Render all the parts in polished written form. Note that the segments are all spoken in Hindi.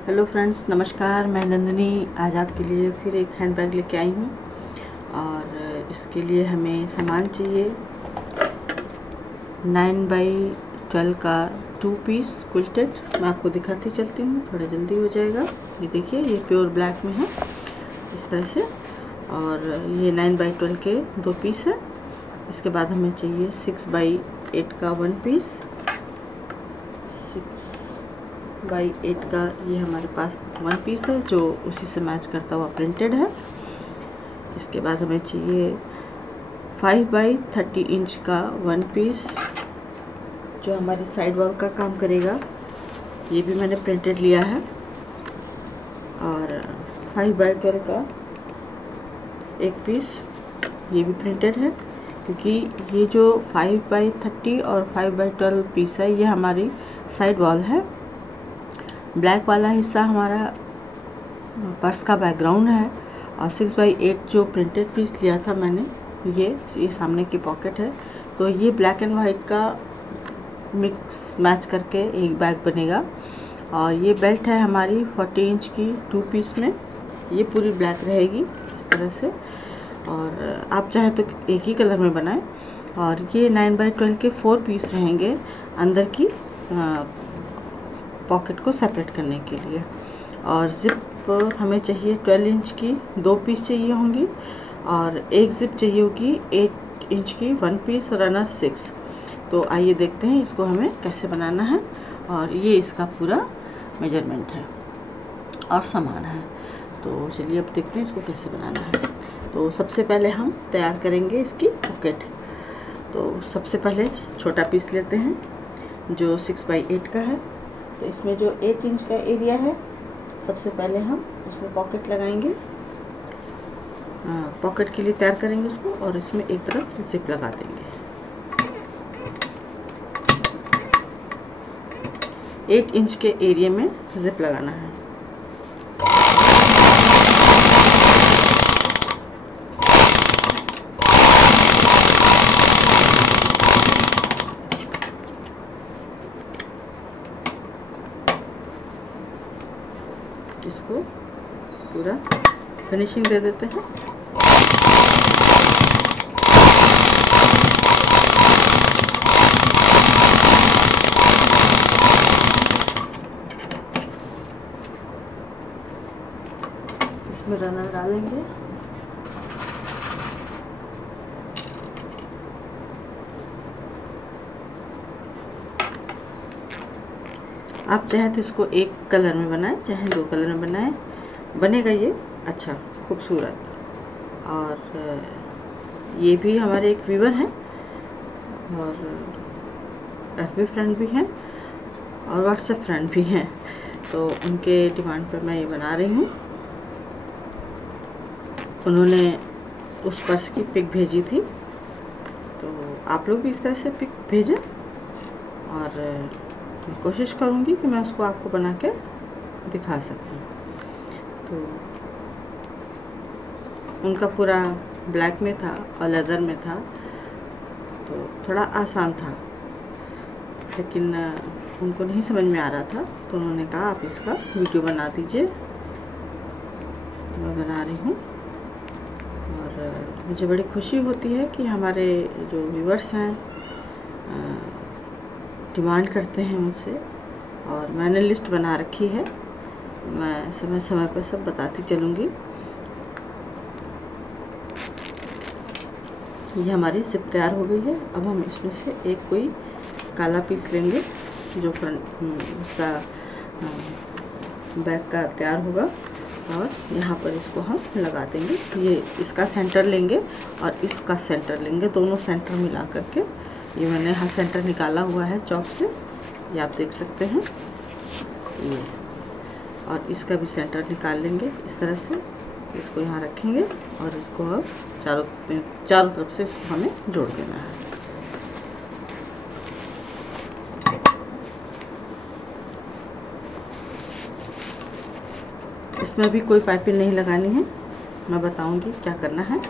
हेलो फ्रेंड्स, नमस्कार। मैं नंदिनी आज आपके लिए फिर एक हैंड बैग लेके आई हूँ और इसके लिए हमें सामान चाहिए 9x12 का 2 पीस क्विल्टेड। मैं आपको दिखाती चलती हूँ, थोड़ा जल्दी हो जाएगा। ये देखिए, ये प्योर ब्लैक में है इस तरह से, और ये 9x12 के 2 पीस है। इसके बाद हमें चाहिए 6x8 का 1 पीस। 6x8 का ये हमारे पास 1 पीस है जो उसी से मैच करता हुआ प्रिंटेड है। इसके बाद हमें चाहिए 5x30 इंच का 1 पीस जो हमारी साइड वॉल का काम करेगा। ये भी मैंने प्रिंटेड लिया है। और 5x12 का 1 पीस, ये भी प्रिंटेड है, क्योंकि ये जो 5x30 और 5x12 पीस है ये हमारी साइड वॉल है। ब्लैक वाला हिस्सा हमारा पर्स का बैकग्राउंड है, और 6x8 जो प्रिंटेड पीस लिया था मैंने, ये सामने की पॉकेट है। तो ये ब्लैक एंड वाइट का मिक्स मैच करके एक बैग बनेगा। और ये बेल्ट है हमारी 40 इंच की 2 पीस में, ये पूरी ब्लैक रहेगी इस तरह से। और आप चाहे तो एक ही कलर में बनाएं। और ये 9x12 के 4 पीस रहेंगे अंदर की पॉकेट को सेपरेट करने के लिए। और जिप हमें चाहिए 12 इंच की 2 पीस चाहिए होंगी, और एक जिप चाहिए होगी 8 इंच की 1 पीस, रनर 6। तो आइए देखते हैं इसको हमें कैसे बनाना है। और ये इसका पूरा मेजरमेंट है और सामान है। तो चलिए अब देखते हैं इसको कैसे बनाना है। तो सबसे पहले हम तैयार करेंगे इसकी पॉकेट। तो सबसे पहले छोटा पीस लेते हैं जो 6x8 का है। तो इसमें जो 8 इंच का एरिया है, सबसे पहले हम उसमें पॉकेट लगाएंगे। पॉकेट के लिए तैयार करेंगे उसको, और इसमें एक तरफ जिप लगा देंगे। 8 इंच के एरिया में जिप लगाना है। इसको पूरा फिनिशिंग दे देते हैं। इसमें रनर डालेंगे। आप चाहे तो इसको एक कलर में बनाएं, चाहे 2 कलर में बनाएं, बनेगा ये अच्छा खूबसूरत। और ये भी हमारे एक व्यूअर हैं और FB फ्रेंड भी हैं और WhatsApp फ्रेंड भी हैं, तो उनके डिमांड पर मैं ये बना रही हूँ। उन्होंने उस पर्स की पिक भेजी थी, तो आप लोग भी इस तरह से पिक भेजें, और मैं कोशिश करूँगी कि मैं उसको आपको बना के दिखा सकूँ। तो उनका पूरा ब्लैक में था और लेदर में था, तो थोड़ा आसान था, लेकिन उनको नहीं समझ में आ रहा था। तो उन्होंने कहा आप इसका वीडियो बना दीजिए। तो मैं बना रही हूँ, और मुझे बड़ी खुशी होती है कि हमारे जो व्यूअर्स हैं डिमांड करते हैं मुझसे, और मैंने लिस्ट बना रखी है। मैं समय समय पर सब बताती चलूँगी। ये हमारी सिप तैयार हो गई है। अब हम इसमें से एक कोई काला पीस लेंगे जो फ्रंट उसका बैक का तैयार होगा, और यहाँ पर इसको हम लगा देंगे। ये इसका सेंटर लेंगे और इसका सेंटर लेंगे, दोनों सेंटर मिला करके। ये मैंने यहाँ सेंटर निकाला हुआ है चॉक से, ये आप देख सकते हैं ये। और इसका भी सेंटर निकाल लेंगे इस तरह से। इसको यहाँ रखेंगे और इसको अब चारों तरफ से इसको हमें जोड़ देना है। इसमें भी कोई पाइपिंग नहीं लगानी है, मैं बताऊंगी क्या करना है।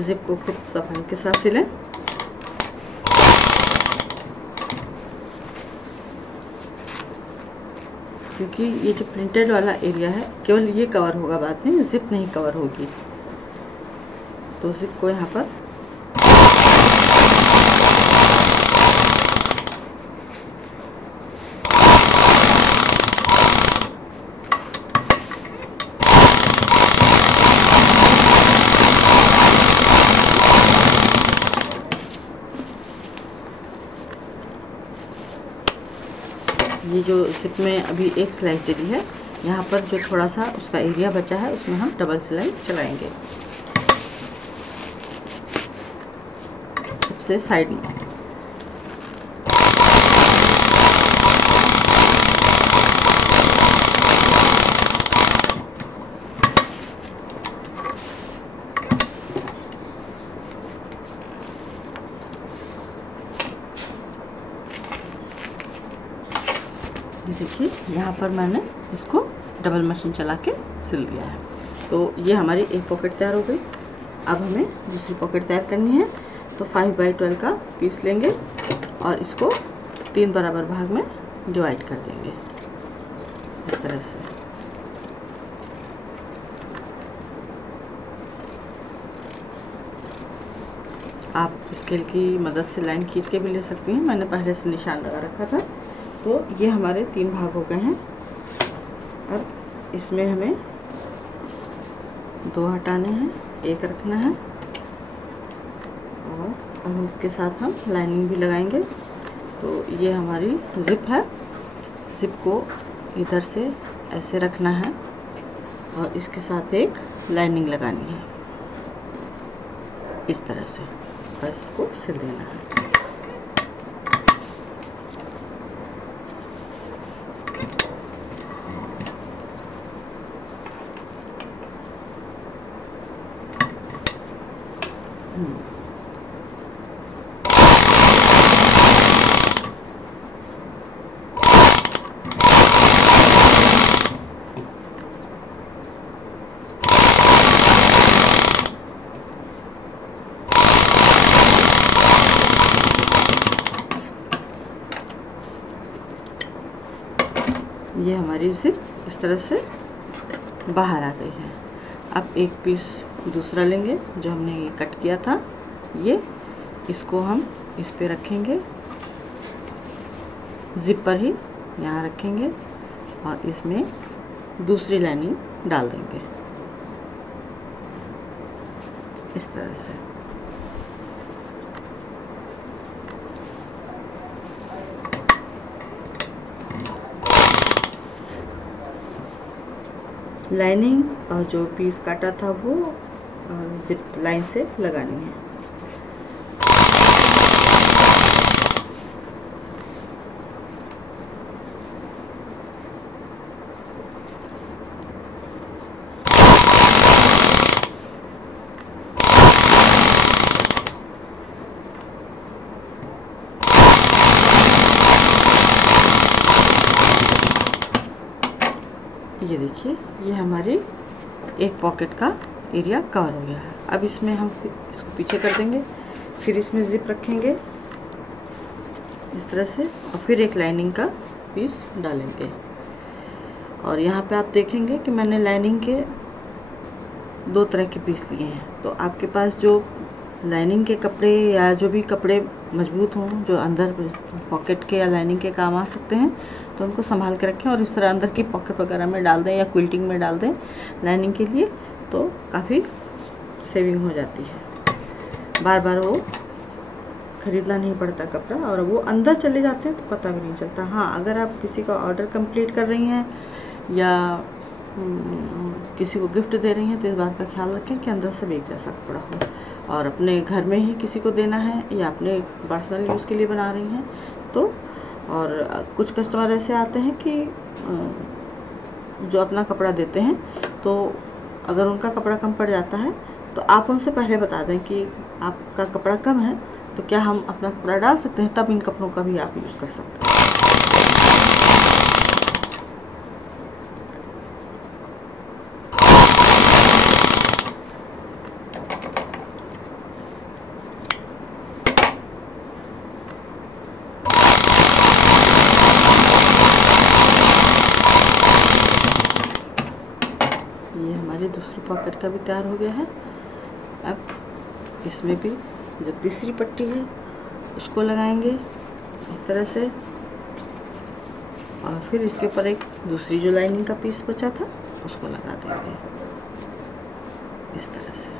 जिप को खूब सफाई के साथ सिलें। क्योंकि ये जो प्रिंटेड वाला एरिया है केवल ये कवर होगा, बाद में जिप नहीं कवर होगी। तो जिप को यहाँ पर ये जो जिप में अभी एक सिलाई चली है, यहाँ पर जो थोड़ा सा उसका एरिया बचा है उसमें हम डबल सिलाई चलाएंगे सबसे साइड में। देखिए यहाँ पर मैंने इसको डबल मशीन चला के सिल दिया है। तो ये हमारी एक पॉकेट तैयार हो गई। अब हमें दूसरी पॉकेट तैयार करनी है। तो 5x12 का पीस लेंगे और इसको 3 बराबर भाग में डिवाइड कर देंगे इस तरह से। आप स्केल की मदद से लाइन खींच के भी ले सकती हैं, मैंने पहले से निशान लगा रखा था। तो ये हमारे 3 भाग हो गए हैं। अब इसमें हमें 2 हटाने हैं, 1 रखना है और अब उसके साथ हम लाइनिंग भी लगाएंगे। तो ये हमारी जिप है। जिप को इधर से ऐसे रखना है और इसके साथ एक लाइनिंग लगानी है इस तरह से, और इसको सिल देना है। ये हमारी जिप इस तरह से बाहर आ गई है। अब एक पीस दूसरा लेंगे जो हमने ये कट किया था, ये इसको हम इस पे रखेंगे, जिप पर ही यहाँ रखेंगे और इसमें दूसरी लाइनिंग डाल देंगे इस तरह से। लाइनिंग और जो पीस काटा था वो जिप लाइन से लगानी है। ये देखिए, ये हमारी एक पॉकेट का एरिया कवर हो गया है। अब इसमें हम इसको पीछे कर देंगे, फिर इसमें जिप रखेंगे इस तरह से और फिर एक लाइनिंग का पीस डालेंगे। और यहाँ पे आप देखेंगे कि मैंने लाइनिंग के 2 तरह के पीस लिए हैं। तो आपके पास जो लाइनिंग के कपड़े या जो भी कपड़े मजबूत हों, जो अंदर पॉकेट के या लाइनिंग के काम आ सकते हैं, तो उनको संभाल के रखें और इस तरह अंदर की पॉकेट वगैरह में डाल दें या क्विल्टिंग में डाल दें लाइनिंग के लिए, तो काफ़ी सेविंग हो जाती है। बार बार वो खरीदना नहीं पड़ता कपड़ा और वो अंदर चले जाते हैं तो पता भी नहीं चलता। हाँ, अगर आप किसी का ऑर्डर कंप्लीट कर रही हैं या किसी को गिफ्ट दे रही हैं तो इस बात का ख्याल रखें कि अंदर सब एक जैसा कपड़ा हो। और अपने घर में ही किसी को देना है या अपने पर्सनल यूज़ के लिए बना रही हैं तो। और कुछ कस्टमर ऐसे आते हैं कि जो अपना कपड़ा देते हैं, तो अगर उनका कपड़ा कम पड़ जाता है तो आप उनसे पहले बता दें कि आपका कपड़ा कम है तो क्या हम अपना कपड़ा डाल सकते हैं, तब इन कपड़ों का भी आप यूज़ कर सकते हैं। पॉकेट का भी तैयार हो गया है। अब इसमें भी जो तीसरी पट्टी है उसको लगाएंगे इस तरह से, और फिर इसके ऊपर एक दूसरी जो लाइनिंग का पीस बचा था उसको लगा देंगे इस तरह से।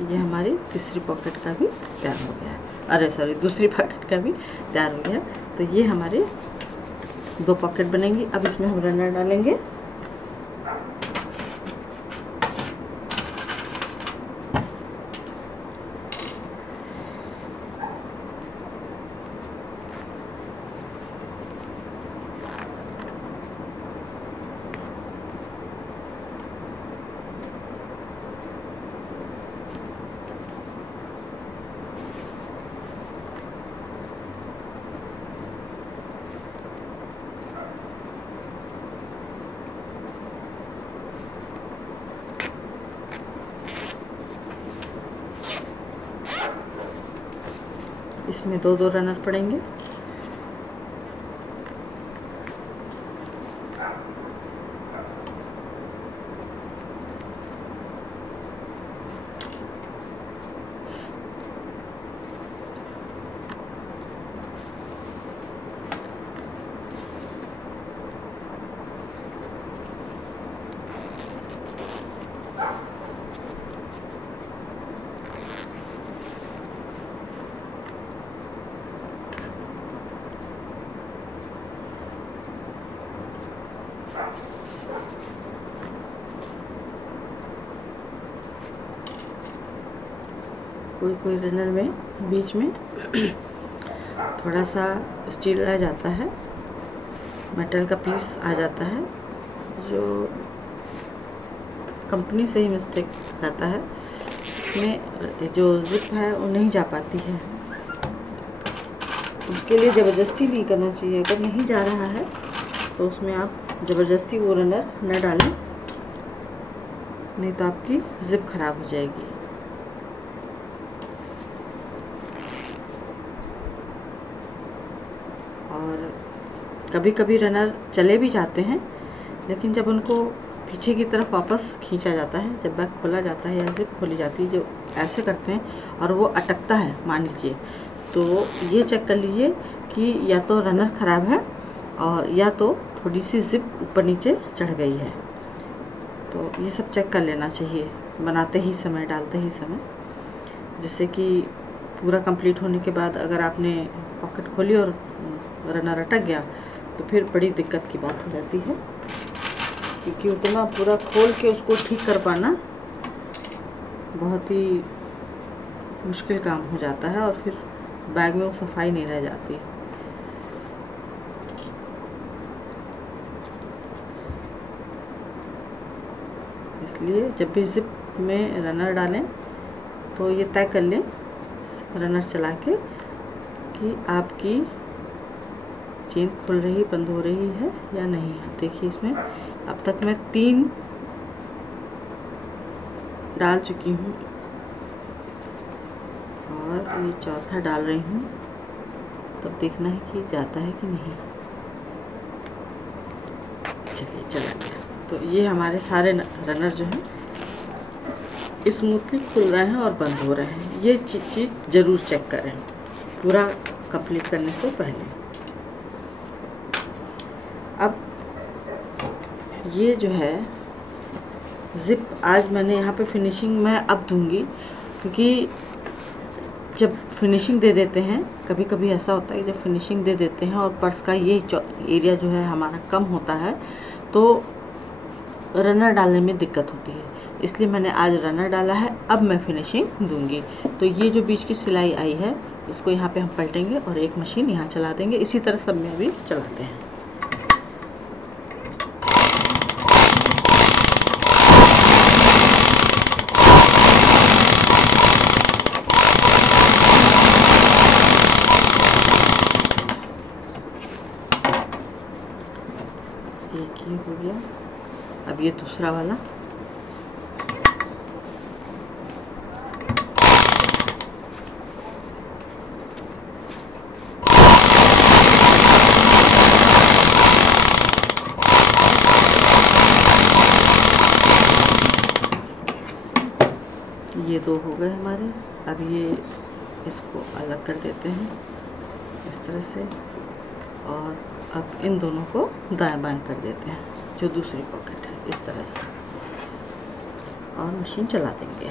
ये हमारी तीसरी पॉकेट का भी तैयार हो गया है, अरे सॉरी दूसरी पॉकेट का भी तैयार हो गया। तो ये हमारे 2 पॉकेट बनेंगी। अब इसमें हम रनर डालेंगे। इसमें 2-2 रनर पड़ेंगे। कोई रनर में बीच में थोड़ा सा स्टील रह जाता है, मेटल का पीस आ जाता है, जो कंपनी से ही मिस्टेक रहता है। इसमें जो जिप है वो नहीं जा पाती है। उसके लिए ज़बरदस्ती नहीं करना चाहिए। अगर नहीं जा रहा है तो उसमें आप ज़बरदस्ती वो रनर न डालें, नहीं तो आपकी जिप खराब हो जाएगी। और कभी कभी रनर चले भी जाते हैं, लेकिन जब उनको पीछे की तरफ वापस खींचा जाता है, जब बैग खोला जाता है या जिप खोली जाती है, जो ऐसे करते हैं और वो अटकता है मान लीजिए, तो ये चेक कर लीजिए कि या तो रनर ख़राब है और या तो थोड़ी सी जिप ऊपर नीचे चढ़ गई है। तो ये सब चेक कर लेना चाहिए बनाते ही समय, डालते ही समय, जिससे कि पूरा कंप्लीट होने के बाद अगर आपने पॉकेट खोली और रनर अटक गया तो फिर बड़ी दिक्कत की बात हो जाती है, क्योंकि उतना पूरा खोल के उसको ठीक कर पाना बहुत ही मुश्किल काम हो जाता है और फिर बैग में वो सफाई नहीं रह जाती। इसलिए जब भी जिप में रनर डालें तो ये तय कर लें रनर चला के कि आपकी चेन खुल रही, बंद हो रही है या नहीं है। देखिए इसमें अब तक मैं 3 डाल चुकी हूँ और ये चौथा डाल रही हूँ। तब देखना है कि जाता है कि नहीं। चलिए चला गया। तो ये हमारे सारे रनर जो हैं स्मूथली खुल रहे हैं और बंद हो रहे हैं। ये चीज़ ज़रूर चेक करें पूरा कंप्लीट करने से पहले। अब ये जो है जिप आज मैंने यहाँ पे फिनिशिंग मैं अब दूंगी, क्योंकि जब फिनिशिंग दे देते हैं, कभी कभी ऐसा होता है जब फिनिशिंग दे देते हैं और पर्स का ये एरिया जो है हमारा कम होता है तो रनर डालने में दिक्कत होती है। इसलिए मैंने आज रनर डाला है, अब मैं फिनिशिंग दूंगी। तो ये जो बीच की सिलाई आई है इसको यहाँ पे हम पलटेंगे और एक मशीन यहाँ चला देंगे। इसी तरह सब में अभी चलाते हैं। एक ये हो गया, अब ये दूसरा वाला। ये दो हो गए हमारे। अब ये इसको अलग कर देते हैं इस तरह से, और अब इन दोनों को दाएं बाएं कर देते हैं जो दूसरी पॉकेट है इस तरह से, और मशीन चला देंगे।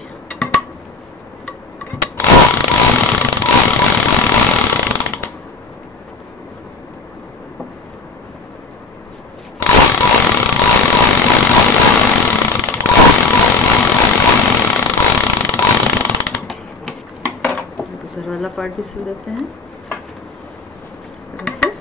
दूसरा वाला पार्ट भी सिल देते हैं इस तरह से।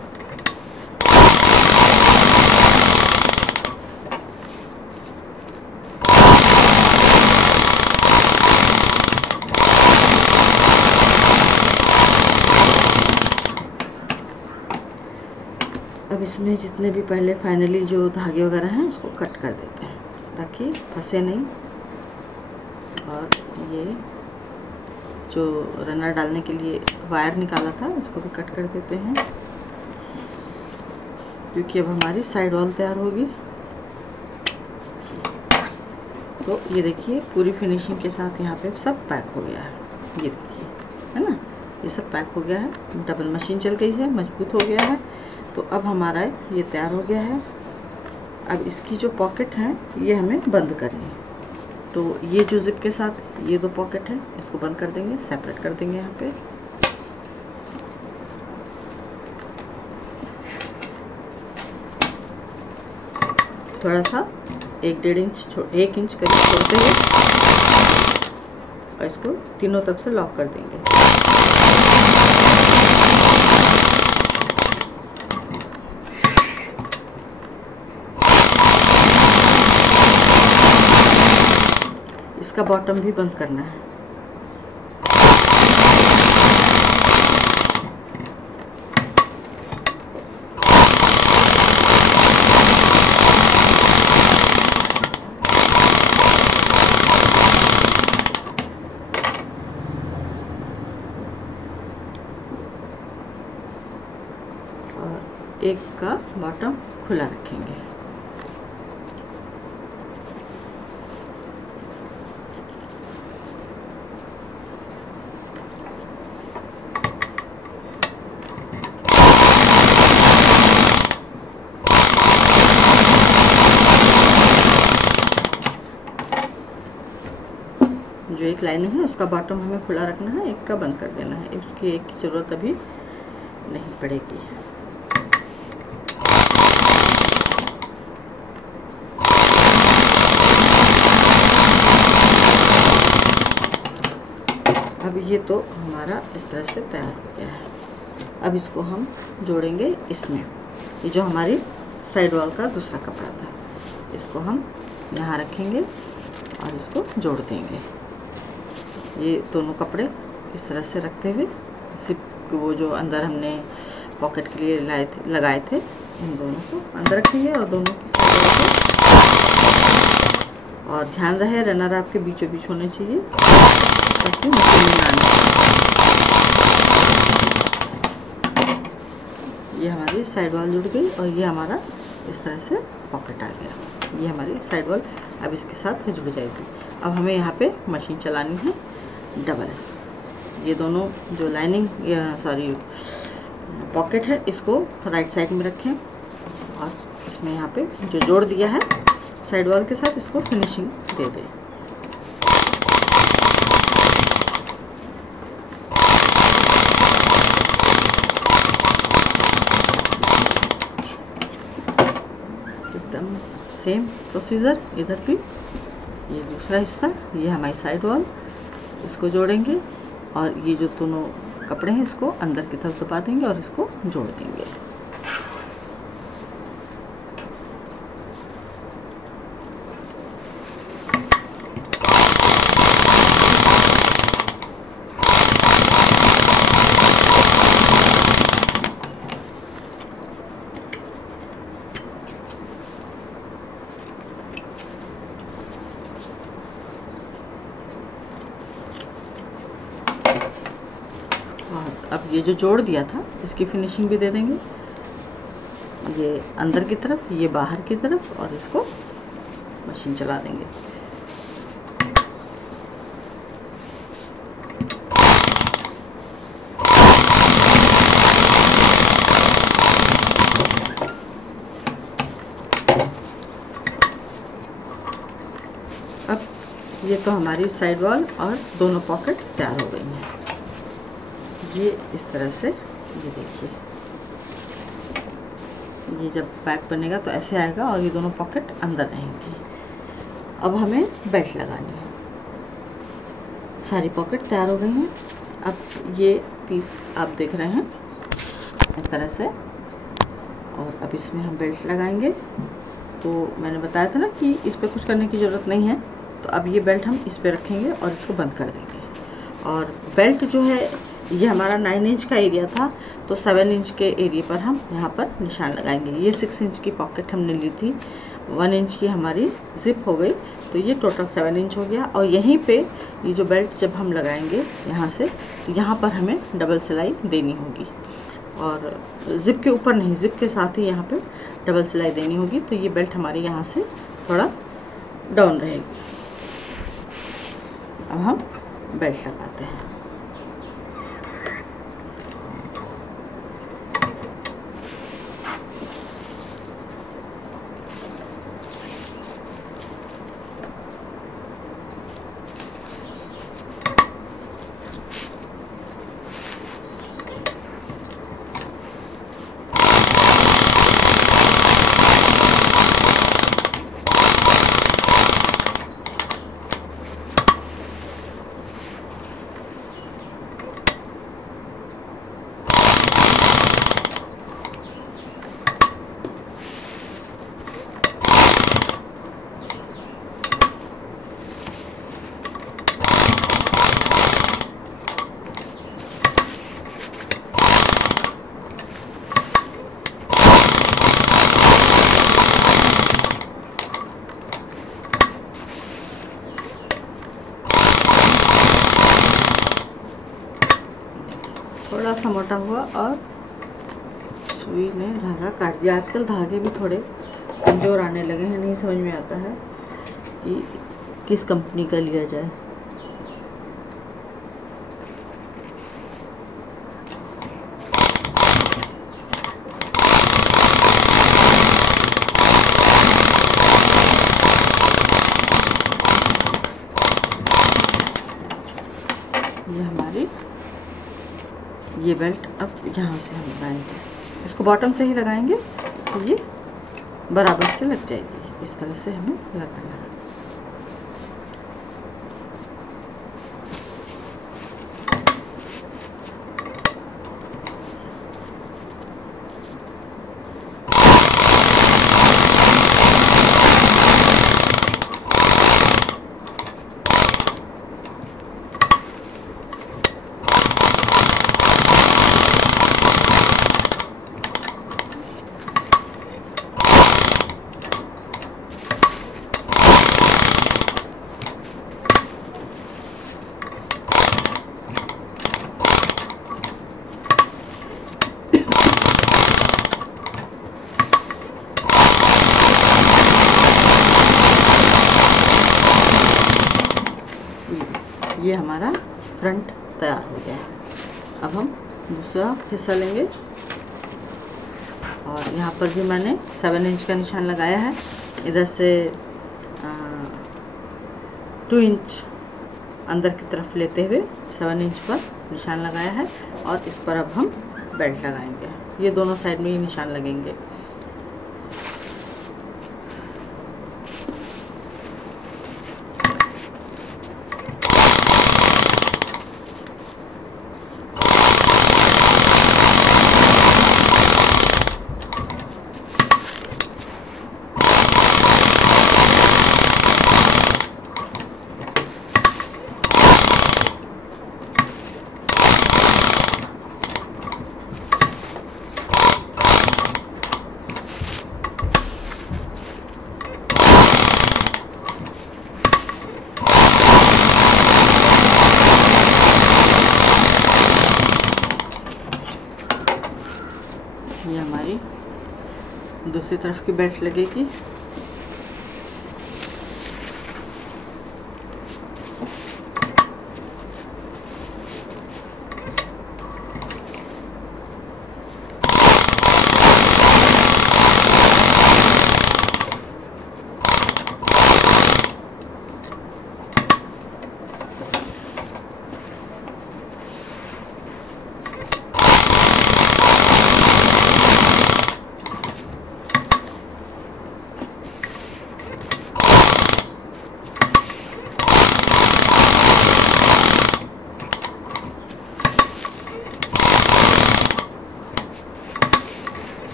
अब इसमें जितने भी पहले फाइनली जो धागे वगैरह हैं उसको कट कर देते हैं ताकि फंसे नहीं। और ये जो रनर डालने के लिए वायर निकाला था इसको भी कट कर देते हैं, क्योंकि अब हमारी साइड वॉल तैयार होगी। तो ये देखिए पूरी फिनिशिंग के साथ यहाँ पे सब पैक हो गया है। ये देखिए, है ना, ये सब पैक हो गया है। डबल मशीन चल गई है, मजबूत हो गया है। तो अब हमारा ये तैयार हो गया है। अब इसकी जो पॉकेट है ये हमें बंद करनी है। तो ये जो जिप के साथ ये दो पॉकेट है इसको बंद कर देंगे, सेपरेट कर देंगे यहाँ पे। थोड़ा सा 1-1.5 इंच 1 इंच करीब छोड़ते हुए और इसको तीनों तरफ से लॉक कर देंगे। इसका बॉटम भी बंद करना है। और एक का बॉटम खुला रखेंगे। जो एक लाइनिंग है उसका बॉटम हमें खुला रखना है, एक का बंद कर देना है। उसकी एक की जरूरत अभी नहीं पड़ेगी। अब ये तो हमारा इस तरह से तैयार हो गया है। अब इसको हम जोड़ेंगे इसमें। ये जो हमारी साइड वॉल का दूसरा कपड़ा था इसको हम यहाँ रखेंगे और इसको जोड़ देंगे। ये दोनों कपड़े इस तरह से रखते हुए सिर्फ वो जो अंदर हमने पॉकेट के लिए लगाए थे इन दोनों को अंदर रखेंगे और दोनों की साइड और ध्यान रहे रनर आपके बीचों बीच होने चाहिए ताकि मशीन में ना आए। ये हमारी साइड वॉल जुड़ गई और ये हमारा इस तरह से पॉकेट आ गया। ये हमारी साइड वॉल अब इसके साथ जुड़ जाएगी। अब हमें यहाँ पे मशीन चलानी है डबल। ये दोनों जो लाइनिंग सॉरी पॉकेट है इसको राइट साइड में रखें और इसमें यहाँ पे जो जोड़ दिया है साइड वॉल के साथ इसको फिनिशिंग दे दें। एकदम सेम प्रोसीजर इधर भी। ये दूसरा हिस्सा, ये हमारी साइड वॉल, इसको जोड़ेंगे और ये जो दोनों कपड़े हैं इसको अंदर की तरफ दबा देंगे और इसको जोड़ देंगे। अब ये जो जोड़ दिया था इसकी फिनिशिंग भी दे देंगे। ये अंदर की तरफ, ये बाहर की तरफ, और इसको मशीन चला देंगे। अब ये तो हमारी साइड वॉल और दोनों पॉकेट तैयार हो गई हैं। ये इस तरह से, ये देखिए, ये जब बैक बनेगा तो ऐसे आएगा और ये दोनों पॉकेट अंदर रहेंगी। अब हमें बेल्ट लगानी है। सारी पॉकेट तैयार हो गई हैं। अब ये पीस आप देख रहे हैं इस तरह से, और अब इसमें हम बेल्ट लगाएंगे। तो मैंने बताया था ना कि इस पर कुछ करने की ज़रूरत नहीं है। तो अब ये बेल्ट हम इस पर रखेंगे और इसको बंद कर देंगे। और बेल्ट जो है ये हमारा 9 इंच का एरिया था, तो 7 इंच के एरिया पर हम यहाँ पर निशान लगाएंगे। ये 6 इंच की पॉकेट हमने ली थी, 1 इंच की हमारी जिप हो गई, तो ये टोटल 7 इंच हो गया। और यहीं पे ये जो बेल्ट जब हम लगाएंगे यहाँ से, यहाँ पर हमें डबल सिलाई देनी होगी। और जिप के ऊपर नहीं, जिप के साथ ही यहाँ पे डबल सिलाई देनी होगी। तो ये बेल्ट हमारी यहाँ से थोड़ा डाउन रहेगी। अब हम बेल्ट लगाते हैं। थोड़ा सा मोटा हुआ और सुई ने धागा काट दिया। आजकल धागे भी थोड़े कमजोर आने लगे हैं, नहीं समझ में आता है कि किस कंपनी का लिया जाए। ये हमारी ये बेल्ट अब यहाँ से हम लगाएंगे, इसको बॉटम से ही लगाएंगे तो ये बराबर से लग जाएगी। इस तरह से हमें लगाना है। ये हमारा फ्रंट तैयार हो गया है। अब हम दूसरा हिस्सा लेंगे और यहाँ पर भी मैंने 7 इंच का निशान लगाया है। इधर से 2 इंच अंदर की तरफ लेते हुए 7 इंच पर निशान लगाया है और इस पर अब हम बेल्ट लगाएंगे। ये दोनों साइड में ही निशान लगेंगे। ये हमारी दूसरी तरफ की बेल्ट लगेगी।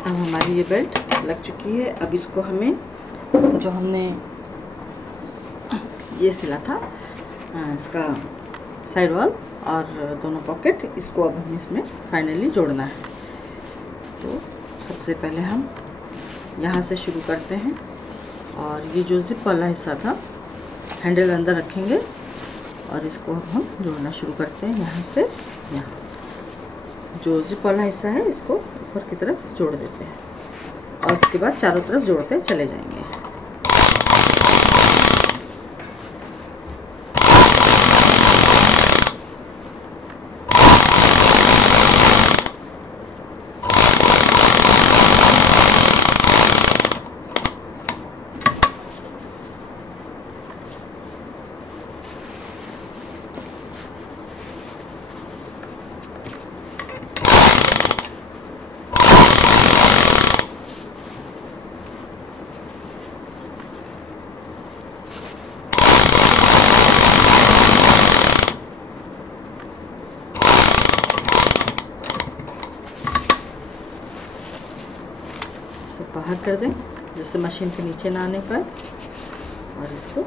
अब हमारी ये बेल्ट लग चुकी है। अब इसको हमें, जो हमने ये सिला था इसका साइड वॉल और दोनों पॉकेट, इसको अब हमें इसमें फाइनली जोड़ना है। तो सबसे पहले हम यहाँ से शुरू करते हैं और ये जो जिप वाला हिस्सा था हैंडल अंदर रखेंगे और इसको अब हम जोड़ना शुरू करते हैं। यहाँ से यहाँ जो जिप वाला हिस्सा है इसको ऊपर की तरफ जोड़ देते हैं और उसके बाद चारों तरफ जोड़ते चले जाएंगे। बाहर कर दें जिससे मशीन के नीचे ना आने पाए और इसको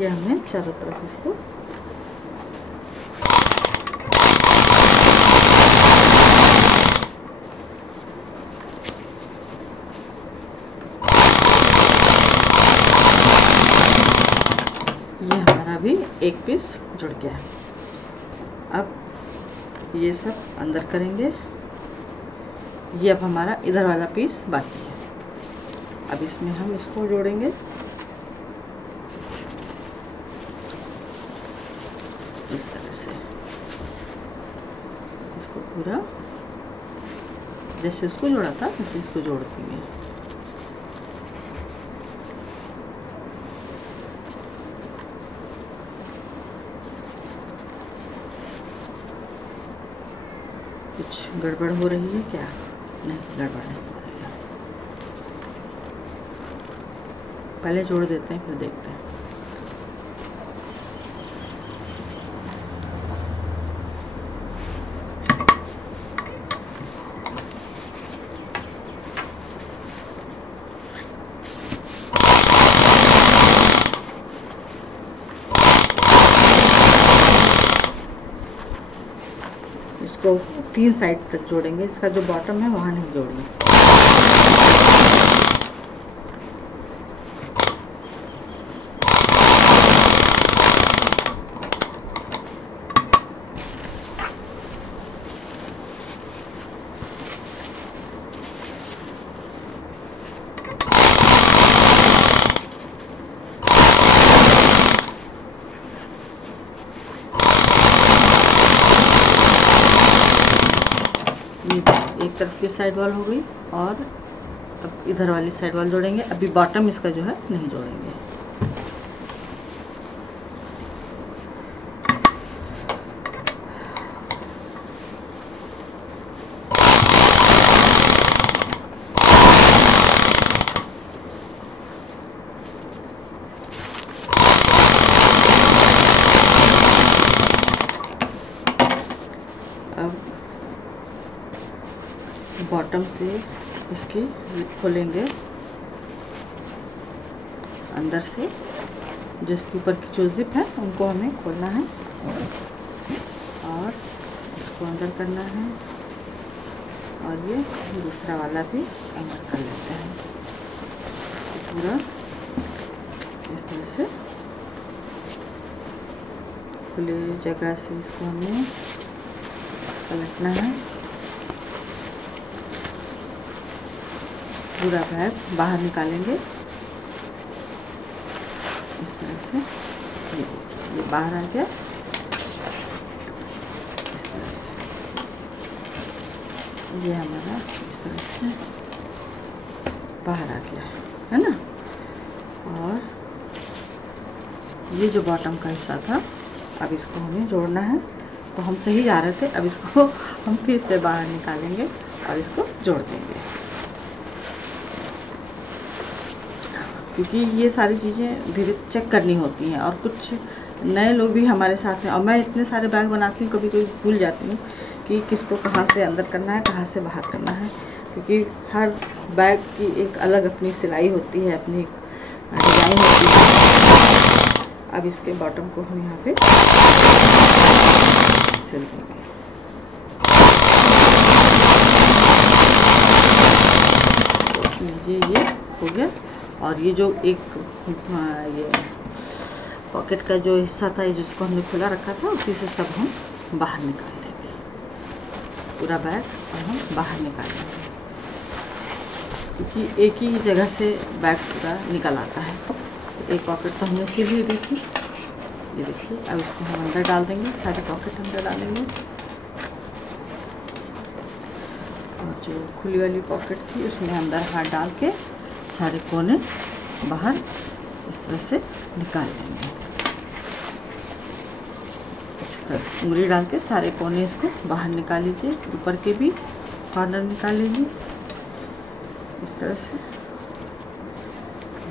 ये हमने चारों तरफ इसको भी एक पीस जुड़ गया है। अब ये सब अंदर करेंगे। ये अब हमारा इधर वाला पीस बाकी है। अब इसमें हम इसको जोड़ेंगे। इस तरह से इसको पूरा जैसे उसको जोड़ा था वैसे इसको जोड़ देंगे। कुछ गड़बड़ हो रही है क्या? नहीं, गड़बड़ नहीं हो रही है। पहले जोड़ देते हैं फिर देखते हैं। इसको 3 साइड तक जोड़ेंगे, इसका जो बॉटम है वहाँ नहीं जोड़ेंगे। एक तरफ की साइड वॉल हो गई और अब इधर वाली साइड वॉल जोड़ेंगे। अभी बॉटम इसका जो है नहीं जोड़ेंगे। अब बॉटम से इसकी जिप खोलेंगे अंदर से, जिसके ऊपर की जो जिप है उनको हमें खोलना है और इसको अंदर करना है और ये दूसरा वाला भी अंदर कर लेते हैं। पूरा इस तरह से खुली जगह से इसको हमें पलटना है। पूरा बैग बाहर निकालेंगे इस तरह से। ये देखिए, ये बाहर आ गया इस तरह से। ये हमारा इस तरह से बाहर आ गया है ना। और ये जो बॉटम का हिस्सा था, अब इसको हमें जोड़ना है। तो हम सही जा रहे थे, अब इसको हम फिर से बाहर निकालेंगे और इसको जोड़ देंगे, क्योंकि ये सारी चीज़ें धीरे चेक करनी होती हैं। और कुछ नए लोग भी हमारे साथ हैं और मैं इतने सारे बैग बनाती हूँ, कभी कभी भूल जाती हूँ कि किसको कहाँ से अंदर करना है, कहाँ से बाहर करना है, क्योंकि हर बैग की एक अलग अपनी सिलाई होती है, अपनी डिज़ाइन होती है। अब इसके बॉटम को हम यहाँ पे सिल देंगे। तो लीजिए, ये हो गया। और ये जो एक ये पॉकेट का जो हिस्सा था, जिसको हमने खुला रखा था, उसी से सब हम बाहर निकाल लेंगे। पूरा बैग और हम बाहर निकाल लेंगे, क्योंकि एक ही जगह से बैग पूरा निकल आता है। एक पॉकेट तो हमने सिल ही दी थी, ये देखिए। अब इसको हम अंदर डाल देंगे, सारे पॉकेट अंदर डालेंगे। और जो खुली वाली पॉकेट थी, उसमें अंदर हाथ डाल के सारे कोने बाहर इस तरह से निकाल लेंगे। इस तरह से उंगली डाल के सारे कोने इसको बाहर निकाल लीजिए। ऊपर के भी कॉर्नर निकाल लीजिए इस तरह से।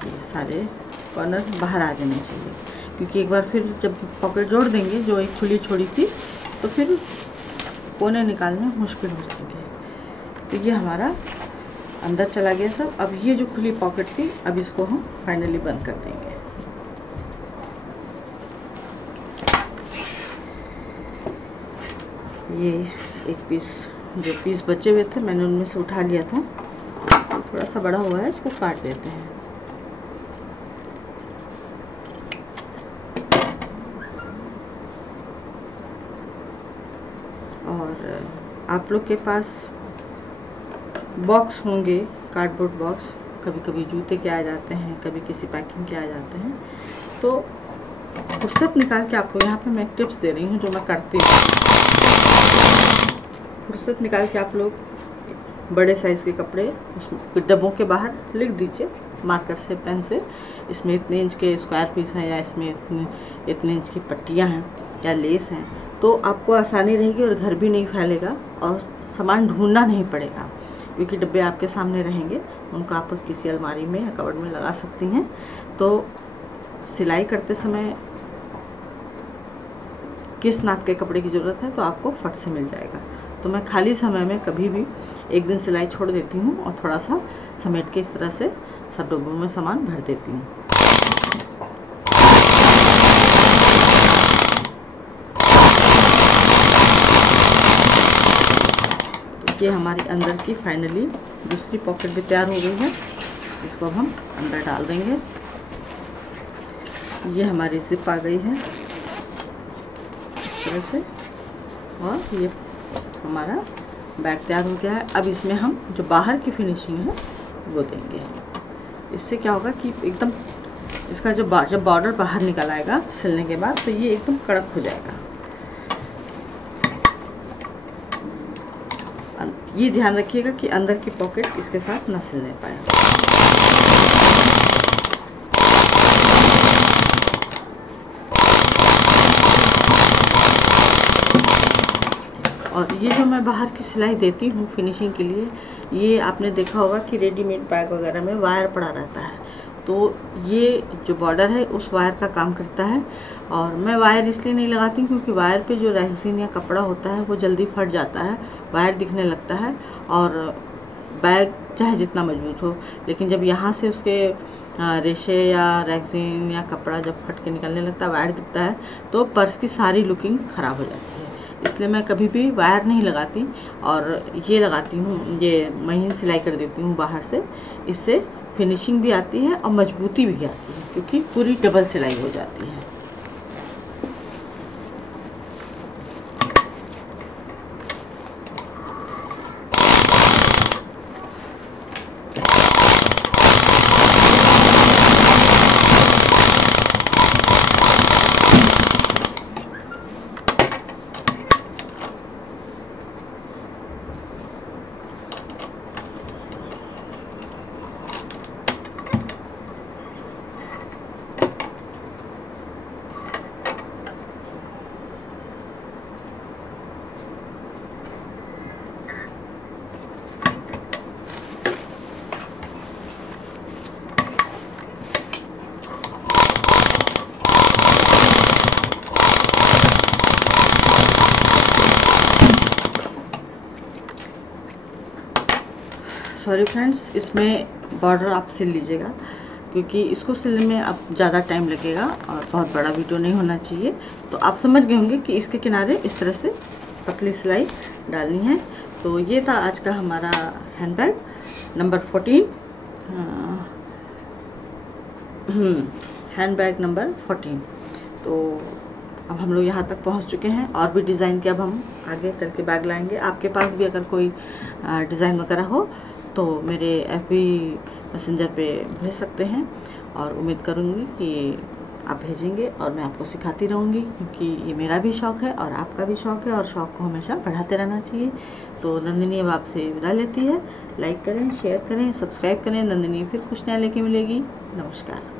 ये सारे कॉर्नर बाहर आ जाने चाहिए, क्योंकि एक बार फिर जब पॉकेट जोड़ देंगे, जो एक खुली छोड़ी थी, तो फिर कोने निकालने मुश्किल हो जाएंगे। तो ये हमारा अंदर चला गया सब। अब ये जो खुली पॉकेट थी, अब इसको हम फाइनली बंद कर देंगे। ये एक पीस, जो पीस बचे हुए थे, मैंने उनमें से उठा लिया था। थोड़ा सा बड़ा हुआ है, इसको काट देते हैं। और आप लोग के पास बॉक्स होंगे, कार्डबोर्ड बॉक्स, कभी कभी जूते के आ जाते हैं, कभी किसी पैकिंग के आ जाते हैं। तो फुर्सत निकाल के आपको यहाँ पे मैं टिप्स दे रही हूँ, जो मैं करती हूँ। फुर्सत निकाल के आप लोग बड़े साइज़ के कपड़े उस डब्बों के बाहर लिख दीजिए मार्कर से, पेन से, इसमें इतने इंच के स्क्वायर पीस हैं, या इसमें इतने इंच की पट्टियाँ हैं या लेस हैं। तो आपको आसानी रहेगी और घर भी नहीं फैलेगा और सामान ढूंढना नहीं पड़ेगा, क्योंकि डब्बे आपके सामने रहेंगे। उनको आप किसी अलमारी में या कबर्ड में लगा सकती हैं। तो सिलाई करते समय किस नाप के कपड़े की ज़रूरत है, तो आपको फट से मिल जाएगा। तो मैं खाली समय में कभी भी एक दिन सिलाई छोड़ देती हूँ और थोड़ा सा समेट के इस तरह से सब डब्बों में सामान भर देती हूँ। ये हमारी अंदर की फाइनली दूसरी पॉकेट भी तैयार हो गई है। इसको अब हम अंदर डाल देंगे। ये हमारी जिप आ गई है इस तरह से, और ये हमारा बैग तैयार हो गया है। अब इसमें हम जो बाहर की फिनिशिंग है वो देंगे। इससे क्या होगा कि एकदम इसका जब बॉर्डर बाहर निकल आएगा सिलने के बाद, तो ये एकदम कड़क हो जाएगा। ये ध्यान रखिएगा कि अंदर की पॉकेट इसके साथ ना सिलने पाए। और ये जो मैं बाहर की सिलाई देती हूँ फिनिशिंग के लिए, ये आपने देखा होगा कि रेडीमेड बैग वगैरह में वायर पड़ा रहता है, तो ये जो बॉर्डर है उस वायर का काम करता है। और मैं वायर इसलिए नहीं लगाती क्योंकि वायर पे जो रेक्सिन या कपड़ा होता है वो जल्दी फट जाता है, वायर दिखने लगता है। और बैग चाहे जितना मजबूत हो, लेकिन जब यहाँ से उसके रेशे या रेक्सिन या कपड़ा जब फट के निकलने लगता है, वायर दिखता है, तो पर्स की सारी लुकिंग ख़राब हो जाती है। इसलिए मैं कभी भी वायर नहीं लगाती और ये लगाती हूँ, ये महीन सिलाई कर देती हूँ बाहर से। इससे फिनिशिंग भी आती है और मजबूती भी आती है, क्योंकि पूरी डबल सिलाई हो जाती है। सॉरी फ्रेंड्स, इसमें बॉर्डर आप सिल लीजिएगा, क्योंकि इसको सिलने में अब ज़्यादा टाइम लगेगा और बहुत बड़ा वीडियो नहीं होना चाहिए। तो आप समझ गए होंगे कि इसके किनारे इस तरह से पतली सिलाई डालनी है। तो ये था आज का हमारा हैंडबैग नंबर 14, हैंडबैग नंबर 14। तो अब हम लोग यहाँ तक पहुँच चुके हैं, और भी डिज़ाइन के अब हम आगे करके बैग लाएंगे। आपके पास भी अगर कोई डिज़ाइन वगैरह हो तो मेरे FB मैसेंजर पे भेज सकते हैं, और उम्मीद करूँगी कि आप भेजेंगे और मैं आपको सिखाती रहूँगी, क्योंकि ये मेरा भी शौक़ है और आपका भी शौक़ है, और शौक़ को हमेशा बढ़ाते रहना चाहिए। तो नंदिनी अब आपसे विदा लेती है। लाइक करें, शेयर करें, सब्सक्राइब करें। नंदिनी फिर कुछ नया लेके मिलेगी। नमस्कार।